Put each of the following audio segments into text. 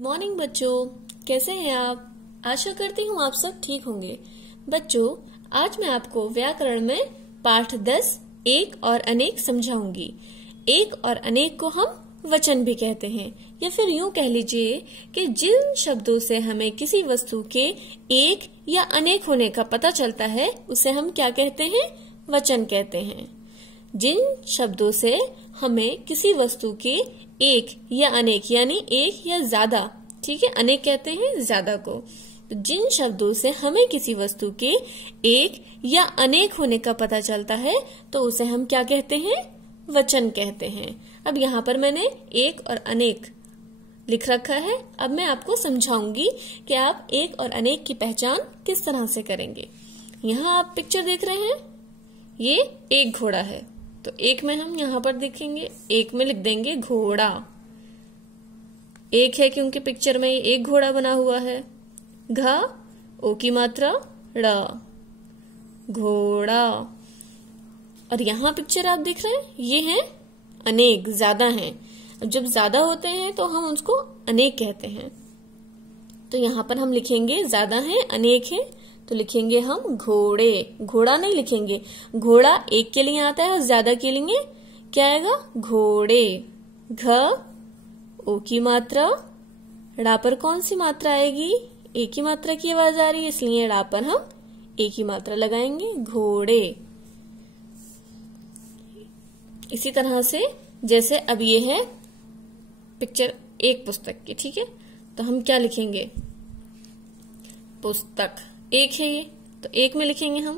Morning बच्चों, कैसे हैं आप? आशा करती हूँ आप सब ठीक होंगे। बच्चों, आज मैं आपको व्याकरण में पाठ 10 एक और अनेक समझाऊंगी। एक और अनेक को हम वचन भी कहते हैं, या फिर यूं कह लीजिए कि जिन शब्दों से हमें किसी वस्तु के एक या अनेक होने का पता चलता है उसे हम क्या कहते हैं? वचन कहते हैं। जिन शब्दों से हमें किसी वस्तु के एक या अनेक यानी एक या ज्यादा, ठीक है, अनेक कहते हैं ज्यादा को। तो जिन शब्दों से हमें किसी वस्तु के एक या अनेक होने का पता चलता है तो उसे हम क्या कहते हैं? वचन कहते हैं। अब यहाँ पर मैंने एक और अनेक लिख रखा है। अब मैं आपको समझाऊंगी कि आप एक और अनेक की पहचान किस तरह से करेंगे। यहाँ आप पिक्चर देख रहे हैं, ये एक घोड़ा है, तो एक में हम यहाँ पर देखेंगे, एक में लिख देंगे घोड़ा। एक है क्योंकि पिक्चर में एक घोड़ा बना हुआ है। घ ओ की मात्रा ड़, घोड़ा। और यहाँ पिक्चर आप देख रहे हैं, ये है अनेक, ज्यादा हैं। जब ज्यादा होते हैं तो हम उसको अनेक कहते हैं। तो यहाँ पर हम लिखेंगे ज्यादा है, अनेक है, तो लिखेंगे हम घोड़े। घोड़ा नहीं लिखेंगे, घोड़ा एक के लिए आता है और ज्यादा के लिए क्या आएगा? घोड़े। घ ओ की मात्रा, ड़ा पर कौन सी मात्रा आएगी? एक ही मात्रा की आवाज आ रही है, इसलिए ड़ा पर हम एक ही मात्रा लगाएंगे, घोड़े। इसी तरह से जैसे अब ये है पिक्चर एक पुस्तक की, ठीक है, तो हम क्या लिखेंगे? पुस्तक। एक है ये, तो एक में लिखेंगे हम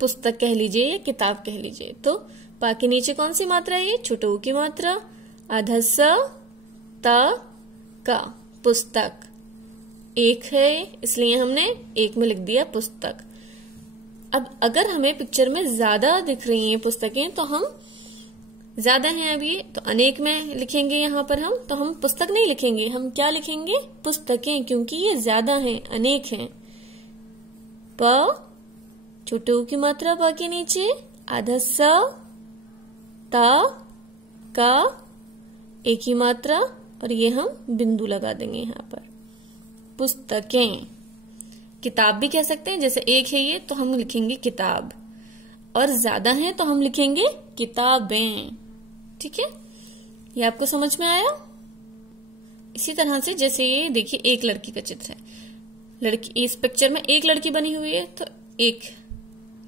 पुस्तक कह लीजिए या किताब कह लीजिए। तो पा के नीचे कौन सी मात्रा है? ये छोटू की मात्रा, आधा स त का, पुस्तक। एक है इसलिए हमने एक में लिख दिया पुस्तक। अब अगर हमें पिक्चर में ज्यादा दिख रही हैं पुस्तकें तो हम ज्यादा हैं अब ये, तो अनेक में लिखेंगे यहाँ पर हम, तो हम पुस्तक नहीं लिखेंगे, हम क्या लिखेंगे? पुस्तकें, क्योंकि ये ज्यादा हैं, अनेक हैं। प छोटू की मात्रा प के नीचे, आधा स त का, एक ही मात्रा, और ये हम बिंदु लगा देंगे यहाँ पर। पुस्तकें। किताब भी कह सकते हैं, जैसे एक है ये तो हम लिखेंगे किताब, और ज्यादा है तो हम लिखेंगे किताबें। ठीक है, ये आपको समझ में आया? इसी तरह से जैसे ये देखिए एक लड़की का चित्र है, लड़की, इस पिक्चर में एक लड़की बनी हुई है, तो एक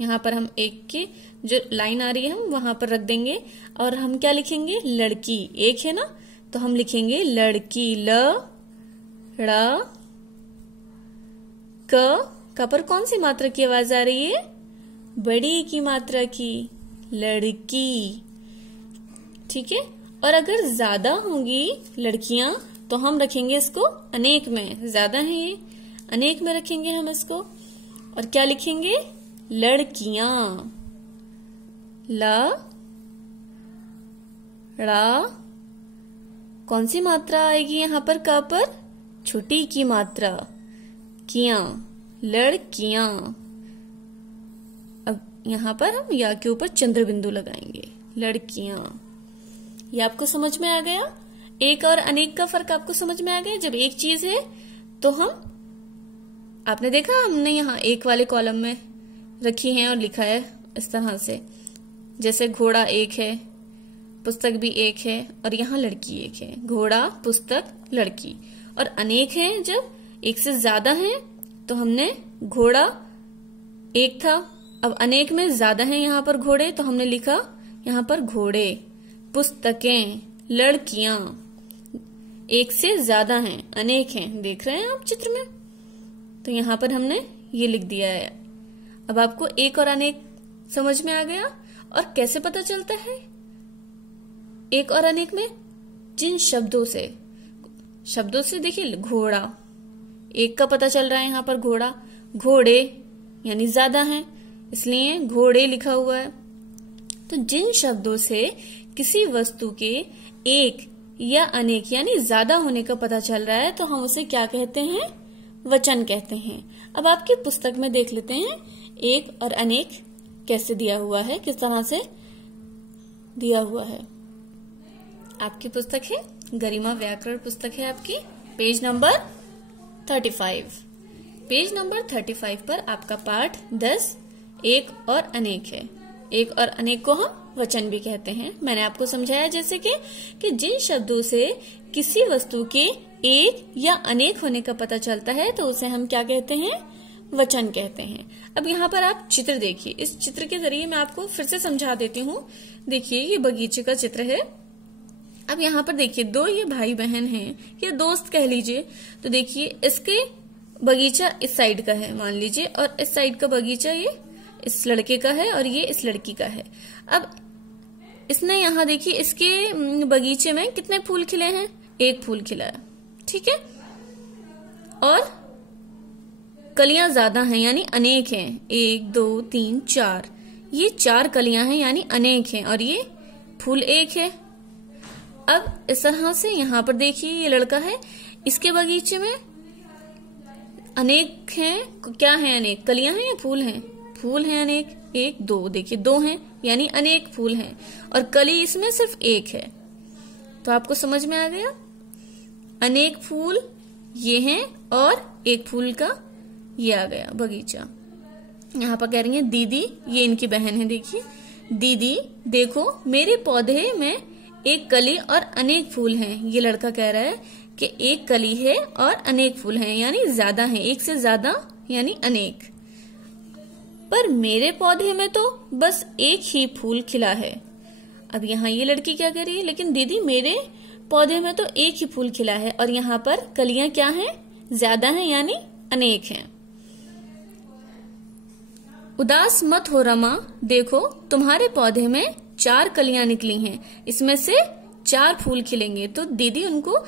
यहाँ पर हम एक की जो लाइन आ रही है हम वहां पर रख देंगे, और हम क्या लिखेंगे? लड़की। एक है ना, तो हम लिखेंगे लड़की। ल ड़ क पर कौन सी मात्रा की आवाज आ रही है? बड़ी की मात्रा की, लड़की। ठीक है, और अगर ज्यादा होंगी लड़कियां तो हम रखेंगे इसको अनेक में। ज्यादा है ये, अनेक में रखेंगे हम इसको, और क्या लिखेंगे? लड़कियां। ल ड़ा कौन सी मात्रा आएगी यहाँ पर? क पर छोटी की मात्रा, कियां, लड़कियां। अब यहाँ पर हम या के ऊपर चंद्र बिंदु लगाएंगे, लड़कियां। ये आपको समझ में आ गया? एक और अनेक का फर्क आपको समझ में आ गया? जब एक चीज है तो हम, आपने देखा हमने यहाँ एक वाले कॉलम में रखी है और लिखा है इस तरह से, जैसे घोड़ा एक है, पुस्तक भी एक है, और यहाँ लड़की एक है। घोड़ा, पुस्तक, लड़की। और अनेक है जब एक से ज्यादा है, तो हमने घोड़ा एक था, अब अनेक में ज्यादा है यहाँ पर घोड़े, तो हमने लिखा यहाँ पर घोड़े। पुस्तकें, लड़कियां, एक से ज्यादा हैं, अनेक हैं, देख रहे हैं आप चित्र में, तो यहाँ पर हमने ये लिख दिया है। अब आपको एक और अनेक समझ में आ गया? और कैसे पता चलता है एक और अनेक में? जिन शब्दों से देखिए, घोड़ा, एक का पता चल रहा है यहाँ पर घोड़ा, घोड़े यानी ज्यादा हैं, इसलिए घोड़े लिखा हुआ है। तो जिन शब्दों से किसी वस्तु के एक या अनेक यानी ज्यादा होने का पता चल रहा है तो हम उसे क्या कहते हैं? वचन कहते हैं। अब आपकी पुस्तक में देख लेते हैं एक और अनेक कैसे दिया हुआ है, किस तरह से दिया हुआ है। आपकी पुस्तक है, गरिमा व्याकरण पुस्तक है आपकी, पेज नंबर 35। पेज नंबर 35 पर आपका पाठ 10 एक और अनेक है। एक और अनेक को हम वचन भी कहते हैं। मैंने आपको समझाया जैसे कि जिन शब्दों से किसी वस्तु के एक या अनेक होने का पता चलता है तो उसे हम क्या कहते हैं, वचन कहते हैं। अब यहाँ पर आप चित्र देखिए, इस चित्र के जरिए मैं आपको फिर से समझा देती हूँ। देखिए ये बगीचे का चित्र है। अब यहाँ पर देखिए दो ये भाई बहन हैं या दोस्त कह लीजिए। तो देखिए इसके बगीचा इस साइड का है मान लीजिए, और इस साइड का बगीचा ये इस लड़के का है और ये इस लड़की का है। अब इसने यहाँ देखिए इसके बगीचे में कितने फूल खिले हैं, एक फूल खिला है, ठीक है, और कलियां ज्यादा हैं यानी अनेक हैं, 1 2 3 4, ये 4 कलियां हैं यानी अनेक हैं, और ये फूल एक है। अब इस तरह से यहाँ पर देखिए ये लड़का है, इसके बगीचे में अनेक हैं, क्या है अनेक, कलियां हैं या फूल हैं, फूल हैं अनेक, 1 2, देखिए 2 हैं यानी अनेक फूल हैं, और कली इसमें सिर्फ एक है। तो आपको समझ में आ गया, अनेक फूल ये हैं और एक फूल का ये आ गया बगीचा। यहाँ पर कह रही है दीदी, ये इनकी बहन है, देखिए दीदी देखो मेरे पौधे में एक कली और अनेक फूल हैं। ये लड़का कह रहा है कि एक कली है और अनेक फूल हैं यानी ज्यादा हैं, एक से ज्यादा यानी अनेक, पर मेरे पौधे में तो बस एक ही फूल खिला है। अब यहाँ ये लड़की क्या कह रही है, लेकिन दीदी मेरे पौधे में तो एक ही फूल खिला है, और यहाँ पर कलियां क्या हैं, ज्यादा हैं यानी अनेक हैं। उदास मत हो रमा, देखो तुम्हारे पौधे में 4 कलियां निकली हैं, इसमें से 4 फूल खिलेंगे। तो दीदी उनको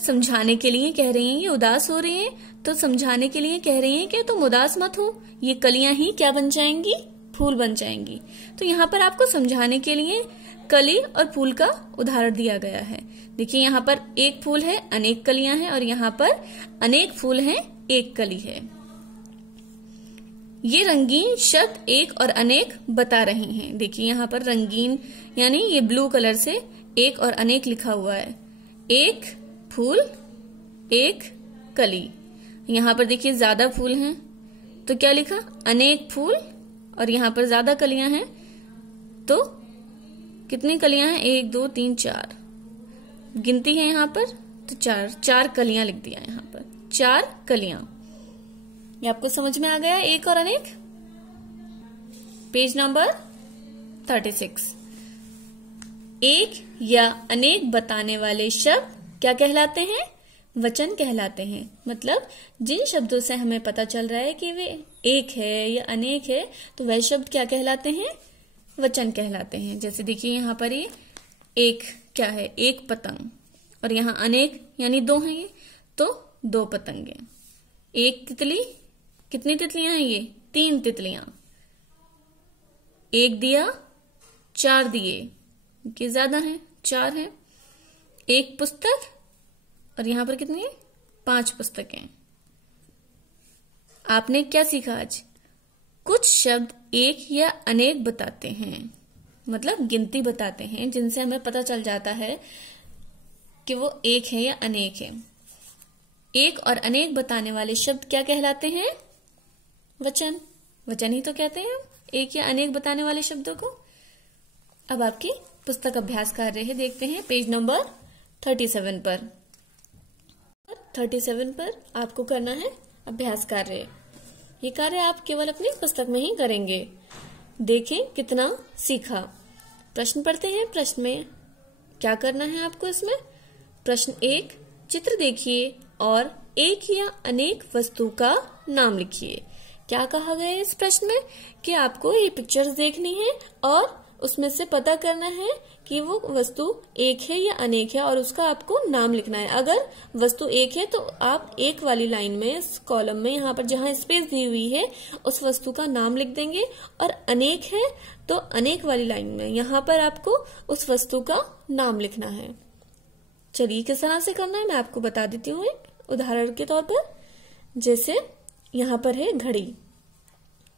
समझाने के लिए कह रही हैं, ये उदास हो रही हैं तो समझाने के लिए कह रही हैं कि तुम उदास मत हो, ये कलियां ही क्या बन जाएंगी, फूल बन जाएंगी। तो यहाँ पर आपको समझाने के लिए कली और फूल का उदाहरण दिया गया है। देखिए यहाँ पर एक फूल है, अनेक कलियां हैं, और यहाँ पर अनेक फूल हैं, एक कली है। ये रंगीन शब्द एक और अनेक बता रही हैं। देखिए यहाँ पर रंगीन यानी ये ब्लू कलर से एक और अनेक लिखा हुआ है, एक फूल एक कली। यहाँ पर देखिए ज्यादा फूल हैं तो क्या लिखा, अनेक फूल, और यहाँ पर ज्यादा कलियां हैं तो कितनी कलियां हैं, 1 2 3 4, गिनती है यहाँ पर तो 4 कलियां लिख दिया यहाँ पर, 4 कलियां। ये आपको समझ में आ गया एक और अनेक। Page number 36। एक या अनेक बताने वाले शब्द क्या कहलाते हैं, वचन कहलाते हैं। मतलब जिन शब्दों से हमें पता चल रहा है कि वे एक है या अनेक है तो वह शब्द क्या कहलाते हैं, वचन कहलाते हैं। जैसे देखिए यहाँ पर ये एक क्या है, एक पतंग, और यहाँ अनेक यानी 2 हैं, ये तो 2 पतंगे। एक तितली, कितनी तितलियां हैं ये, 3 तितलियां। एक दिया, 4 दिए, कि ज्यादा है, 4 है। एक पुस्तक, और यहां पर कितनी है, 5 पुस्तकें। आपने क्या सीखा आज, कुछ शब्द एक या अनेक बताते हैं, मतलब गिनती बताते हैं, जिनसे हमें पता चल जाता है कि वो एक है या अनेक है। एक और अनेक बताने वाले शब्द क्या कहलाते हैं, वचन। वचन ही तो कहते हैं एक या अनेक बताने वाले शब्दों को। अब आपकी पुस्तक अभ्यास कार्य है, देखते हैं पेज नंबर 37 पर। 37 पर आपको करना है अभ्यास कार्य। ये कार्य आप केवल अपनी पुस्तक में ही करेंगे। देखें कितना सीखा। प्रश्न पढ़ते हैं। प्रश्न में क्या करना है आपको इसमें। प्रश्न 1, चित्र देखिए और एक या अनेक वस्तु का नाम लिखिए। क्या कहा गया है इस प्रश्न में कि आपको ये पिक्चर्स देखनी है और उसमें से पता करना है कि वो वस्तु एक है या अनेक है और उसका आपको नाम लिखना है। अगर वस्तु एक है तो आप एक वाली लाइन में, इस कॉलम में, यहाँ पर जहाँ स्पेस दी हुई है उस वस्तु का नाम लिख देंगे, और अनेक है तो अनेक वाली लाइन में यहाँ पर आपको उस वस्तु का नाम लिखना है। चलिए किस तरह से करना है मैं आपको बता देती हूँ एक उदाहरण के तौर पर। जैसे यहाँ पर है घड़ी,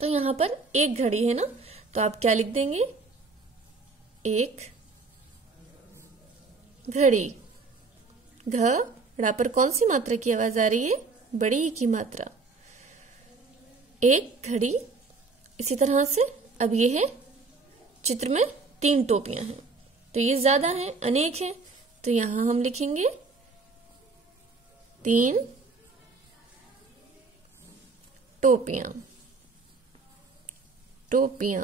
तो यहाँ पर एक घड़ी है ना, तो आप क्या लिख देंगे, एक घड़ी। घ ड़ा पर कौन सी मात्रा की आवाज आ रही है? बड़ी ई की मात्रा। एक घड़ी। इसी तरह से अब ये है चित्र में 3 टोपियां हैं, तो ये ज्यादा है, अनेक है, तो यहां हम लिखेंगे 3 टोपियां। टोपियां।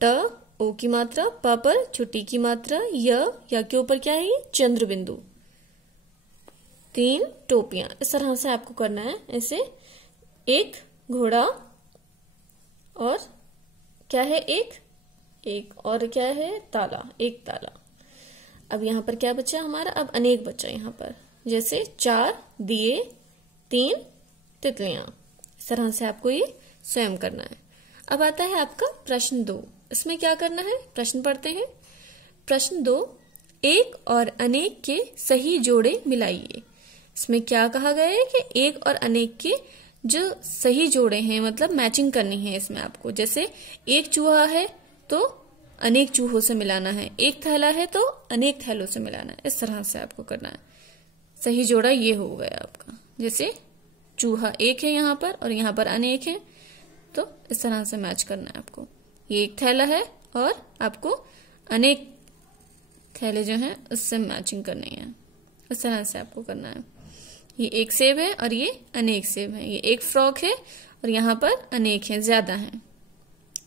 ट ओ की मात्रा, प पर छोटी की मात्रा, या के ऊपर क्या है? ये चंद्र बिंदु। 3 टोपियां। इस तरह से आपको करना है। ऐसे एक घोड़ा और क्या है? एक और क्या है? ताला। एक ताला। अब यहां पर क्या बचा हमारा? अब अनेक बचा यहां पर, जैसे 4 दिए, 3 तितलियां। इस तरह से आपको ये स्वयं करना है। अब आता है आपका प्रश्न 2। इसमें क्या करना है? प्रश्न पढ़ते हैं। प्रश्न 2, एक और अनेक के सही जोड़े मिलाइए। इसमें क्या कहा गया है कि एक और अनेक के जो सही जोड़े हैं, मतलब मैचिंग करनी है इसमें आपको। जैसे एक चूहा है तो अनेक चूहों से मिलाना है, एक थैला है तो अनेक थैलों से मिलाना है। इस तरह से आपको करना है। सही जोड़ा ये हो गया आपका। जैसे चूहा एक है यहाँ पर और यहाँ पर अनेक है, तो इस तरह से मैच करना है आपको। ये एक थैला है और आपको अनेक थैले जो हैं उससे मैचिंग करनी है। इस तरह से आपको करना है। ये एक सेब है और ये अनेक सेब है। ये एक फ्रॉक है और यहाँ पर अनेक है, ज्यादा है।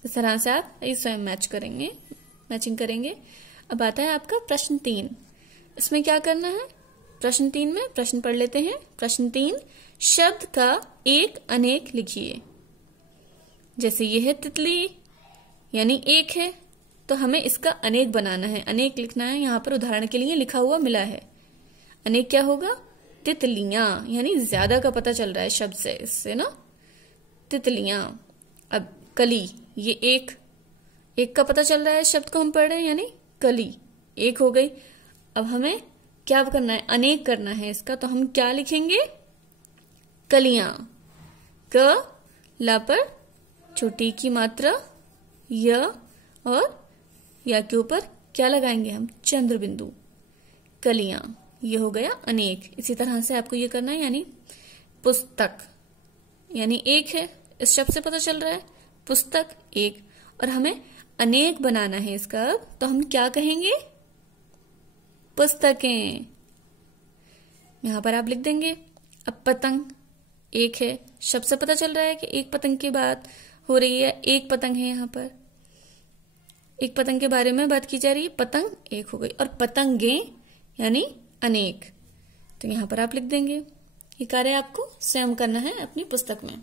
इस तरह से आप ये स्वयं मैचिंग करेंगे। अब आता है आपका प्रश्न 3। इसमें क्या करना है? प्रश्न 3 में प्रश्न पढ़ लेते हैं। प्रश्न 3, शब्द का एक अनेक लिखिए। जैसे ये है तितली, यानी एक है, तो हमें इसका अनेक बनाना है, अनेक लिखना है। यहाँ पर उदाहरण के लिए लिखा हुआ मिला है। अनेक क्या होगा? तितलियां, यानी ज्यादा का पता चल रहा है शब्द से, इससे ना तितलियां। अब कली, ये एक का पता चल रहा है शब्द को हम पढ़ रहे हैं, यानी कली एक हो गई। अब हमें क्या करना है? अनेक करना है इसका, तो हम क्या लिखेंगे? कलियां। क ला पर छोटी की मात्रा, य और या के ऊपर क्या लगाएंगे हम? चंद्र बिंदु। कलियां। ये हो गया अनेक। इसी तरह से आपको ये करना है। यानी पुस्तक, यानी एक है, इस शब्द से पता चल रहा है पुस्तक एक, और हमें अनेक बनाना है इसका। अब तो हम क्या कहेंगे? पुस्तकें। यहां पर आप लिख देंगे। अब पतंग एक है, शब्द से पता चल रहा है कि एक पतंग की बात हो रही है, एक पतंग है। यहाँ पर एक पतंग के बारे में बात की जा रही है, पतंग एक हो गई। और पतंगे यानी अनेक, तो यहां पर आप लिख देंगे। ये कार्य आपको स्वयं करना है अपनी पुस्तक में।